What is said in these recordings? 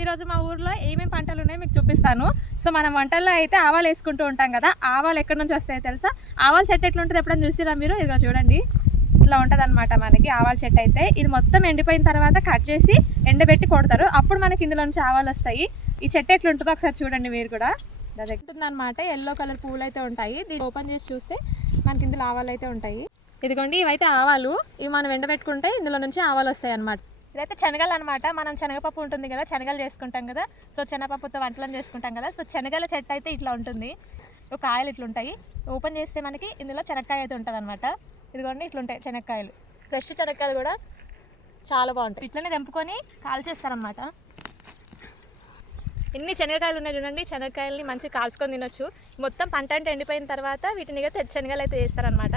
ఈరోజు మా ఊర్లో ఏమేమి పంటలు ఉన్నాయో మీకు చూపిస్తాను. సో మనం వంటల్లో అయితే ఆవాలు వేసుకుంటూ ఉంటాం కదా, ఆవాలు ఎక్కడి నుంచి వస్తాయో తెలుసా? ఆవాల చెట్టు ఎట్లుంటుంది ఎప్పుడైనా చూసిరా మీరు? ఇదిగో చూడండి, ఇట్లా ఉంటుంది అనమాట మనకి ఆవాల చెట్టు అయితే. ఇది మొత్తం ఎండిపోయిన తర్వాత కట్ చేసి ఎండబెట్టి కొడతారు, అప్పుడు మనకి ఇందులో నుంచి ఆవాలు వస్తాయి. ఈ చెట్టు ఎట్లుంటుందో ఒకసారి చూడండి మీరు కూడా. ఉంటుంది అనమాట, ఎల్లో కలర్ పూలు అయితే ఉంటాయి. దీన్ని ఓపెన్ చేసి చూస్తే మనకి ఇందులో ఆవాలు అయితే ఉంటాయి. ఇదిగోండి, ఇవైతే ఆవాలు. ఇవి మనం ఎండబెట్టుకుంటే ఇందులో నుంచి ఆవాలు వస్తాయి అనమాట. ఇదైతే శనగలు అనమాట. మనం శనగపప్పు ఉంటుంది కదా, శనగలు చేసుకుంటాం కదా. సో శనగపప్పుతో వంటలను చేసుకుంటాం కదా. సో శనగల చెట్టు అయితే ఇట్లా ఉంటుంది. ఒక కాయలు ఇట్లుంటాయి. ఓపెన్ చేస్తే మనకి ఇందులో శనక్కాయ అయితే ఉంటుంది అనమాట. ఇదిగోండి, ఇట్లుంటాయి శనక్కాయలు. ఫ్రెష్ శనక్కాయలు కూడా చాలా బాగుంటాయి. ఇట్లనే తెంపుకొని కాల్చేస్తారనమాట. ఎన్ని శనగకాయలు ఉన్నాయి చూడండి. శనగకాయలని మంచిగా కాల్చుకొని తినొచ్చు. మొత్తం పంట అంటే ఎండిపోయిన తర్వాత వీటిని శనగలు అయితే చేస్తారనమాట.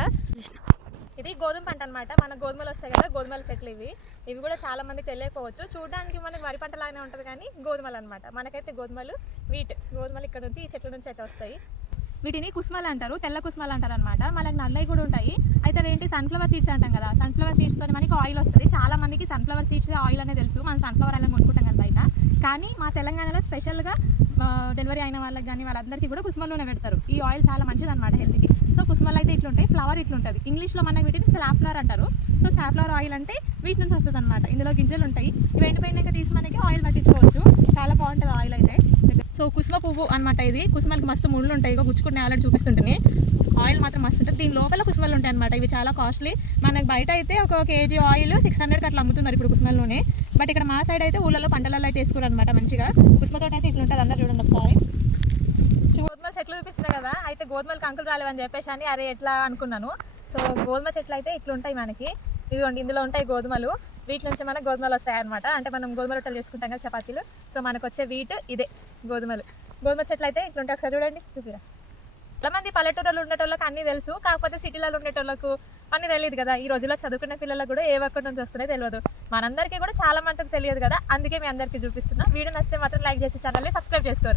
ఇది గోధుమ పంట అనమాట. మన గోధుమలు వస్తాయి కదా, గోధుమల చెట్లు ఇవి కూడా చాలా మందికి తెలియకపోవచ్చు. చూడడానికి మనకి వరి పంట లాగానే ఉంటుంది కానీ గోధుమలు అనమాట. మనకైతే గోధుమలు గోధుమలు ఇక్కడ నుంచి ఈ చెట్ల నుంచి అయితే వస్తాయి. వీటిని కుస్మలు అంటారు, తెల్ల కుస్మలు అంటారు అనమాట. మనకి నల్లవి కూడా ఉంటాయి. అయితే అదేంటి సన్ఫ్లవర్ సీడ్స్ అంటాం కదా. సన్ఫ్లవర్ సీడ్స్తో మనకి ఆయిల్ వస్తుంది. చాలా మందికి సన్ఫ్లవర్ సీడ్స్ ఆయిల్ అనేది తెలుసు, మనం సన్ఫ్లవర్ ఆయిల్ కొనుక్కుంటాం కదా బయట. కానీ మా తెలంగాణలో స్పెషల్గా డెలివరీ అయిన వాళ్ళకి కానీ వాళ్ళందరికీ కూడా కుస్మల నూనె పెడతారు. ఈ ఆయిల్ చాలా మంచిది అనమాట హెల్త్కి. సో కుస్మలు అయితే ఇట్లుంటాయి, ఫ్లవర్ ఇట్లుంటుంది. ఇంగ్లీష్లో మనకి వీటిని సాఫ్లవర్ అంటారు. సో సాఫ్లవర్ ఆయిల్ అంటే వీటి నుంచి వస్తుంది అనమాట. ఇందులో గింజలు ఉంటాయి. ఇవి ఎండిపోయినాక తీసి మనకి ఆయిల్ పట్టించుకోవచ్చు. చాలా బాగుంటుంది ఆయిల్ అయితే. సో కుస్మ పువ్వు అనమాట ఇది. కుస్మలకి మస్తు ముళ్ళు ఉంటాయి, ఇక గుచ్చుకునే ఆల్రెడీ చూపిస్తుంటుంది. ఆయిల్ మాత్రం మస్తు ఉంటుంది. దీని లోపల కుస్మలు ఉంటాయి అనమాట. ఇవి చాలా కాస్ట్లీ. మనకి బయట అయితే ఒక కేజీ ఆయిల్ 600కి అట్లా అమ్ముతున్నారు ఇప్పుడు కుస్మల నూనె. బట్ ఇక్కడ మా సైడ్ అయితే ఊళ్ళలో పంటలలో అయితే వేసుకోరు అనమాట. మంచిగా కుస్మతో అయితే ఇట్లుంటుంది. అందరూ చూడండి ఒకసారి. గోధుమల చెట్లు చూపించిన కదా, అయితే గోధుమలకి అంకులు రాలేవని చెప్పేసి అని అరే ఎట్లా అనుకున్నాను. సో గోధుమ చెట్లు అయితే ఇట్లుంటాయి మనకి. ఇదిగోండి, ఇందులో ఉంటాయి గోధుమలు. వీటి నుంచి మనకు గోధుమలు వస్తాయి అనమాట. అంటే మనం గోధుమ రొట్టెలు చేసుకుంటాం కదా, చపాతీలు. సో మనకు వచ్చే ఇదే గోధుమలు. గోధుమ చెట్లు అయితే ఇట్లుంటాయి. ఒకసారి చూడండి, చూపిరా. చాలా మంది పల్లెటూరులో ఉండేటోళ్ళకి అన్నీ తెలుసు, కాకపోతే సిటీలలో ఉండేటోళ్ళకు అన్నీ తెలియదు కదా. ఈ రోజుల్లో చదువుకునే పిల్లలకు కూడా ఏ ఒక్కటి నుంచి వస్తున్నాయో తెలియదు. మనందరికీ కూడా చాలా మందికి తెలియదు కదా, అందుకే మీ అందరికీ చూపిస్తున్నా. వీడియో నచ్చితే మాత్రం లైక్ చేసి ఛానల్ని సబ్స్క్రైబ్ చేసుకోండి.